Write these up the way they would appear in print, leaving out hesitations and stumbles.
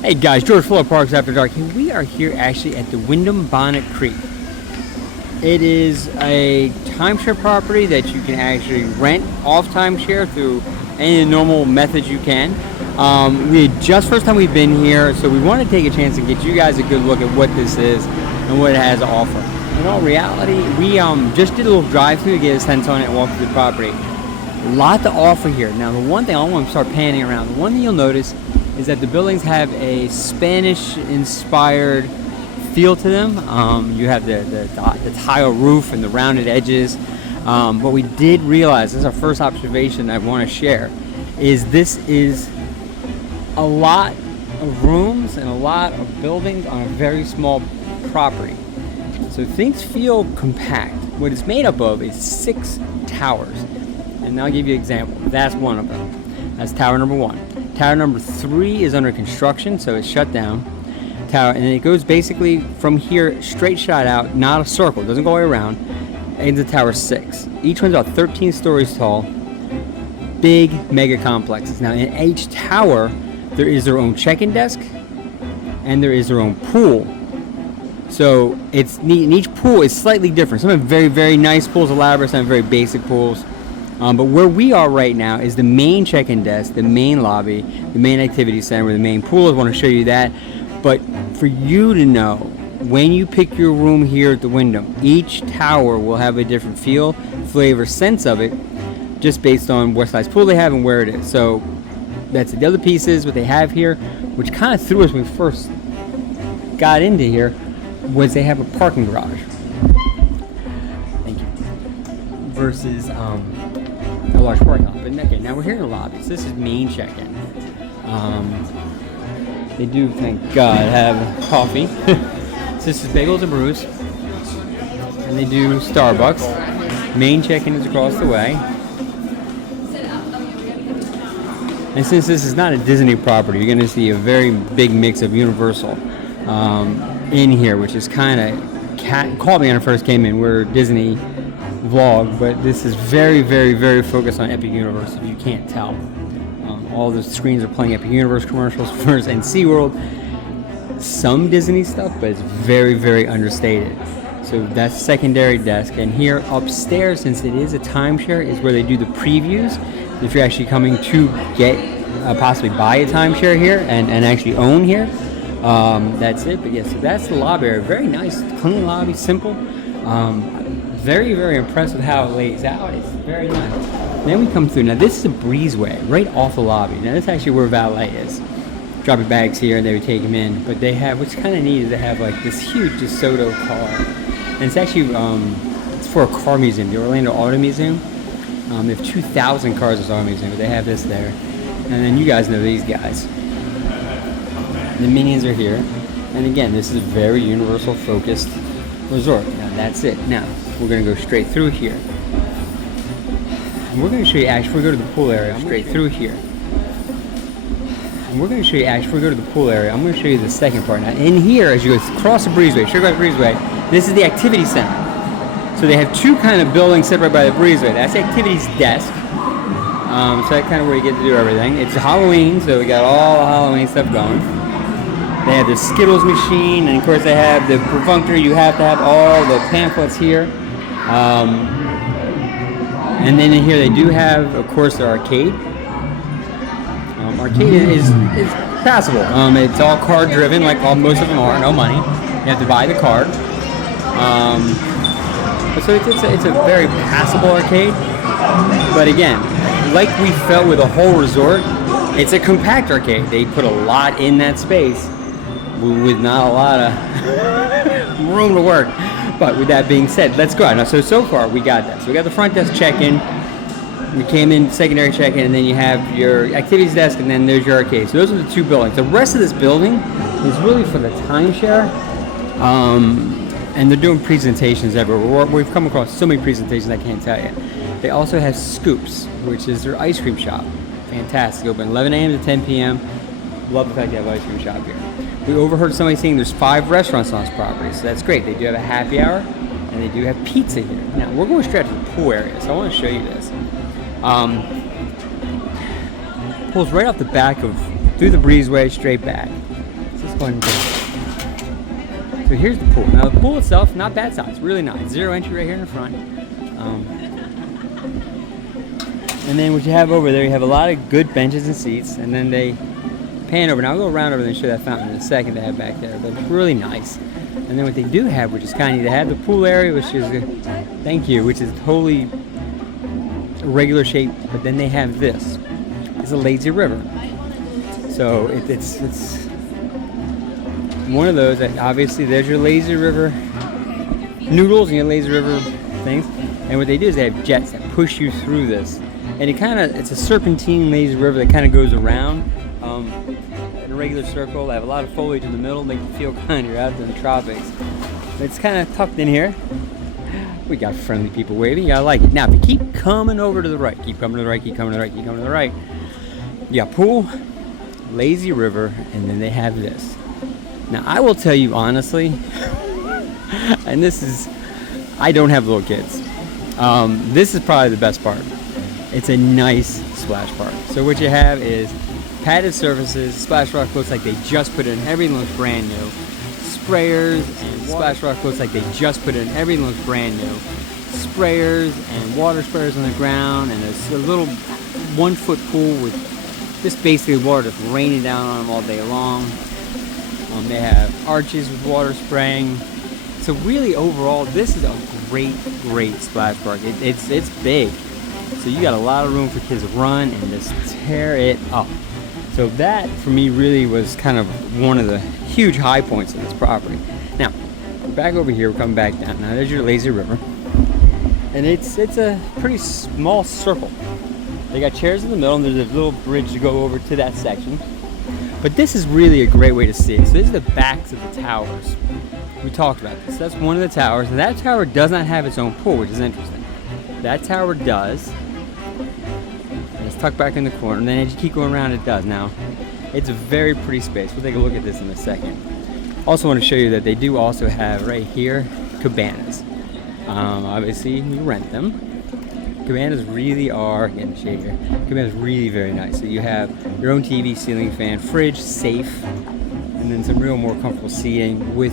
Hey guys, George Fuller Parks After Dark. Hey, we are here actually at the Wyndham Bonnet Creek. It is a timeshare property that you can actually rent off timeshare through any of the normal methods you can. First time we've been here, so we want to take a chance and get you guys a good look at what this is and what it has to offer. In all reality, we just did a little drive-through to get a sense on it and walk through the property. A lot to offer here. Now, the one thing I want to start panning around, the one thing you'll notice is that the buildings have a Spanish-inspired feel to them. You have the tile roof and the rounded edges. But we did realize, this is our first observation I want to share, is this is a lot of rooms and a lot of buildings on a very small property. So things feel compact. What it's made up of is 6 towers. And I'll give you an example. That's one of them. That's tower number 1. Tower number 3 is under construction, so it's shut down. And it goes basically from here, straight shot out, not a circle, it doesn't go all the way around, into tower 6. Each one's about 13 stories tall. Big mega complexes. Now in each tower, there is their own check-in desk, and there is their own pool. So it's neat, and each pool is slightly different. Some have very, very nice pools, elaborate, some have very basic pools. But where we are right now is the main check-in desk, the main lobby, the main activity center, where the main pool is. I want to show you that. But for you to know, when you pick your room here at the Wyndham, each tower will have a different feel, flavor, sense of it, just based on what size pool they have and where it is. So that's the other pieces, what they have here, which kind of threw us when we first got into here, was they have a parking garage. Thank you. Versus a large parking lot. But okay, now we're here in the lobby. So this is main check-in. They do, thank God, have coffee. So this is Bagels and Brews. And they do Starbucks. Main check-in is across the way. And since this is not a Disney property, you're going to see a very big mix of Universal in here, which is kind of caught me when I first came in. We're Disney vlog, but this is very, very, very focused on Epic Universe, if you can't tell. All the screens are playing Epic Universe commercials first, and SeaWorld. Some Disney stuff, but it's very, very understated. So that's secondary desk. And here upstairs, since it is a timeshare, is where they do the previews. If you're actually coming to get, possibly buy a timeshare here and actually own here, that's it. But yes, so that's the lobby area. Very nice, clean lobby, simple. Very, very impressed with how it lays out. It's very nice. Then we come through. Now this is a breezeway right off the lobby. Now that's actually where valet is. Drop your bags here and they would take them in. But they have, what's kind of neat is they have like this huge DeSoto car. And it's actually, it's for a car museum, the Orlando Auto Museum. They have 2,000 cars at the Auto Museum, but they have this there. And then you guys know these guys. The Minions are here. And again, this is a very Universal focused resort. Now that's it. Now, we're going to go straight through here. And we're going to show you, actually, we'll go to the pool area. I'm straight through here. And we're going to show you, actually, we'll go to the pool area. I'm going to show you the second part. Now, in here, as you go across the breezeway, straight across the breezeway, this is the activity center. So they have 2 kind of buildings separated by the breezeway. That's the activities desk. So that's kind of where you get to do everything. It's Halloween, so we got all the Halloween stuff going. They have the Skittles machine, and of course they have the perfunctory. You have to have all the pamphlets here. And then in here they do have, of course, the arcade. Arcade is passable. It's all card driven, like most of them are. No money. You have to buy the card. So it's a very passable arcade. But again, like we felt with a whole resort, it's a compact arcade. They put a lot in that space with not a lot of room to work. But with that being said, let's go out. Now, so far we got that. So we got the front desk check-in. We came in, secondary check-in, and then you have your activities desk, and then there's your arcade. So those are the 2 buildings. The rest of this building is really for the timeshare. And they're doing presentations everywhere. We've come across so many presentations I can't tell you. They also have Scoops, which is their ice cream shop. Fantastic. Open 11 a.m. to 10 p.m. Love the fact they have an ice cream shop here. We overheard somebody saying there's 5 restaurants on this property, so that's great. They do have a happy hour, and they do have pizza here. Now, we're going straight to the pool area, so I want to show you this. Pool's right off the back of, through the breezeway, straight back. go ahead and go. So here's the pool. Now the pool itself, not bad size, really nice. Zero entry right here in the front. And then what you have over there, you have a lot of good benches and seats, and then they pan over. Now I'll go around over there and show that fountain in a second they have back there, but it's really nice. And then what they do have, which is kind of neat, they have the pool area, which is, thank you, which is totally regular shape, but then they have this. It's a lazy river. So it's one of those that obviously there's your lazy river noodles and your lazy river things. And what they do is they have jets that push you through this. And it's a serpentine lazy river that kind of goes around in a regular circle. They have a lot of foliage in the middle, make you feel kind of you're out in the tropics. It's kind of tucked in here. We got friendly people waving. I like it. Now, if you keep coming over to the right, keep coming to the right, keep coming to the right, keep coming to the right. You got pool, lazy river, and then they have this. Now, I will tell you honestly, and I don't have little kids. This is probably the best part. It's a nice splash park. So what you have is padded surfaces. Splash Rock looks like they just put in. Everything looks brand new. Sprayers and Splash Rock looks like they just put in. Everything looks brand new. Sprayers and water sprayers on the ground, and a little 1 foot pool with just basically water just raining down on them all day long. They have arches with water spraying. So really overall, this is a great splash park. It's big. So you got a lot of room for kids to run and just tear it up. So that for me really was kind of one of the huge high points of this property. Now, we're back over here, we're coming back down. Now there's your lazy river. And it's a pretty small circle. They got chairs in the middle and there's a little bridge to go over to that section. But this is really a great way to see it. So these are the backs of the towers. We talked about this. That's one of the towers. And that tower does not have its own pool, which is interesting. That tower does. And it's tucked back in the corner. And then as you keep going around, it does. Now, it's a very pretty space. We'll take a look at this in a second. Also want to show you that they do also have right here cabanas. Obviously, you rent them. Cabanas really are, getting the shade here, cabanas really very nice. So you have your own TV, ceiling fan, fridge, safe, and then some real more comfortable seating with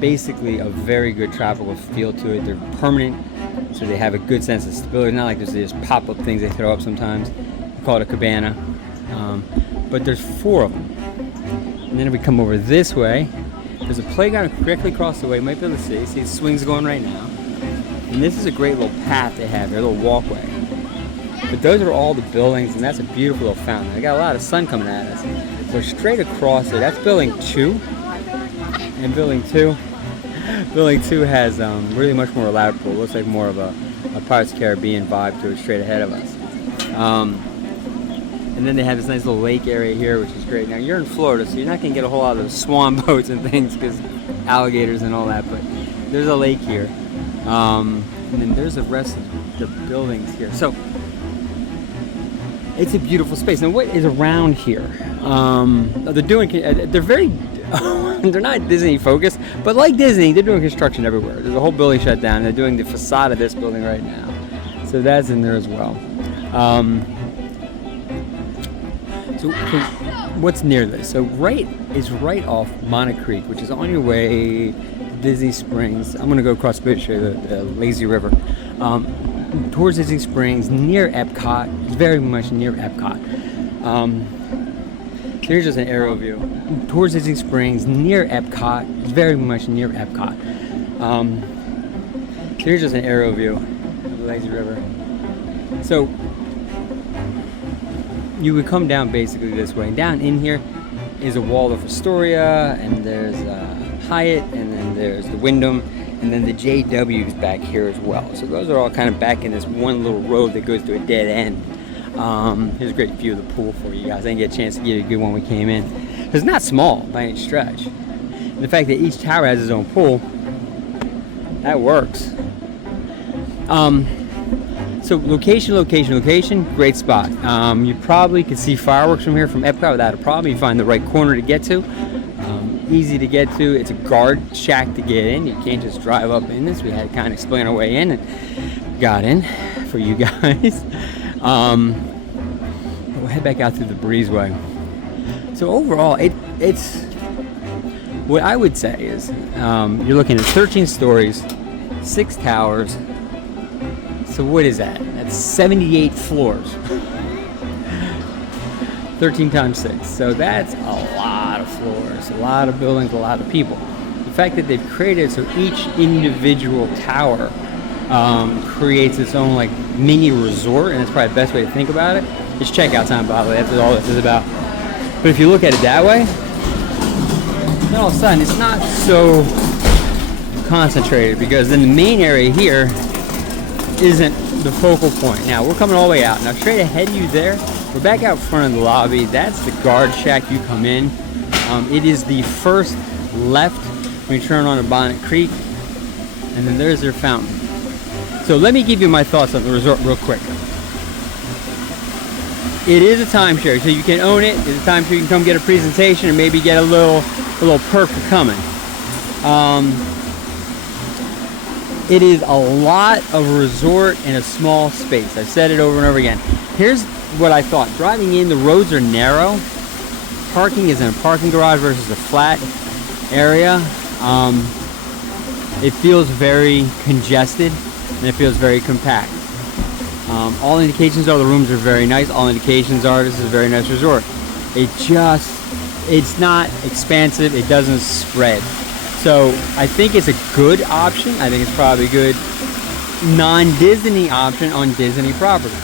basically a very good tropical feel to it. They're permanent, so they have a good sense of stability. Not like there's just pop-up things they throw up sometimes. We call it a cabana. But there's 4 of them. And then if we come over this way, there's a playground directly across the way. You might be able to see. See the swings going right now. And this is a great little path they have, their little walkway. But those are all the buildings, and that's a beautiful little fountain. They got a lot of sun coming at us. So straight across there, that's building 2. And building 2 has really much more elaborate pool. It looks like more of a Pirates of the Caribbean vibe to it straight ahead of us. And then they have this nice little lake area here, which is great. Now you're in Florida, so you're not going to get a whole lot of swan boats and things because alligators and all that, but there's a lake here. And then there's the rest of the buildings here. So it's a beautiful space. Now what is around here? They're very, they're not Disney focused, but like Disney, they're doing construction everywhere. There's a whole building shut down. They're doing the facade of this building right now. So that's in there as well. So what's near this? So right off Bonnet Creek, which is on your way to Disney Springs. I'm going to go across the bridge here, the lazy river, towards Disney Springs, near EPCOT. It's very much near EPCOT. So here's just an aerial view. Towards Disney Springs, near EPCOT. It's very much near EPCOT. So here's just an aerial view of the lazy river. So you would come down basically this way. Down in here is a Waldorf Astoria, and there's Hyatt, and then there's the Wyndham, and then the JW's back here as well. So those are all kind of back in this one little road that goes to a dead end. Here's a great view of the pool for you guys. I didn't get a chance to get a good one when we came in. It's not small by any stretch. And the fact that each tower has its own pool, that works. So location, great spot. You probably could see fireworks from here from Epcot without a problem. You find the right corner to get to. Easy to get to. It's a guard shack to get in. You can't just drive up in this. We had to kind of explain our way in and got in for you guys. We'll head back out through the breezeway. So overall, it's What I would say is you're looking at 13 stories, 6 towers. So what is that? That's 78 floors. 13 times 6. So that's a lot of floors, a lot of buildings, a lot of people. The fact that they've created so each individual tower creates its own like mini resort, and that's probably the best way to think about it. It's checkout time, by the way. That's what all this is about. But if you look at it that way, then all of a sudden it's not so concentrated, because then the main area here isn't the focal point. Now we're coming all the way out. Now straight ahead of you there, we're back out front of the lobby. That's the guard shack you come in. It is the first left when you turn on to Bonnet Creek, and then there's their fountain. So let me give you my thoughts on the resort real quick. It is a timeshare, so you can own it. It's a timeshare. You can come get a presentation and maybe get a little perk for coming. It is a lot of resort in a small space. I've said it over and over again. Here's what I thought. Driving in, the roads are narrow. Parking is in a parking garage versus a flat area. It feels very congested, and it feels very compact. All indications are the rooms are very nice. All indications are this is a very nice resort. It's not expansive. It doesn't spread. So I think it's a good option. I think it's probably a good non-Disney option on Disney property.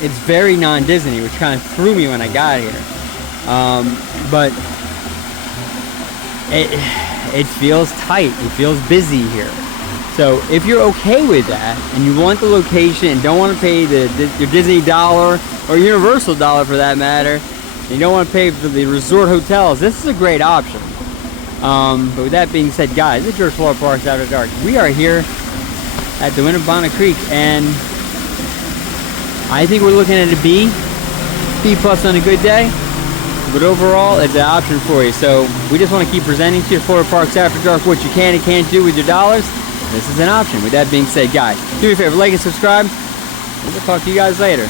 It's very non-Disney, which kind of threw me when I got here. But it feels tight. It feels busy here. So if you're okay with that, and you want the location and don't want to pay your Disney dollar or Universal dollar for that matter, and you don't want to pay for the resort hotels, this is a great option. But with that being said, guys, this is George Florida Parks After Dark. We are here at the Wyndham Bonnet Creek, and I think we're looking at a B plus on a good day. But overall, it's an option for you. So we just want to keep presenting to you Florida Parks After Dark what you can and can't do with your dollars. This is an option. With that being said, guys, do me a favor, like and subscribe. We'll talk to you guys later.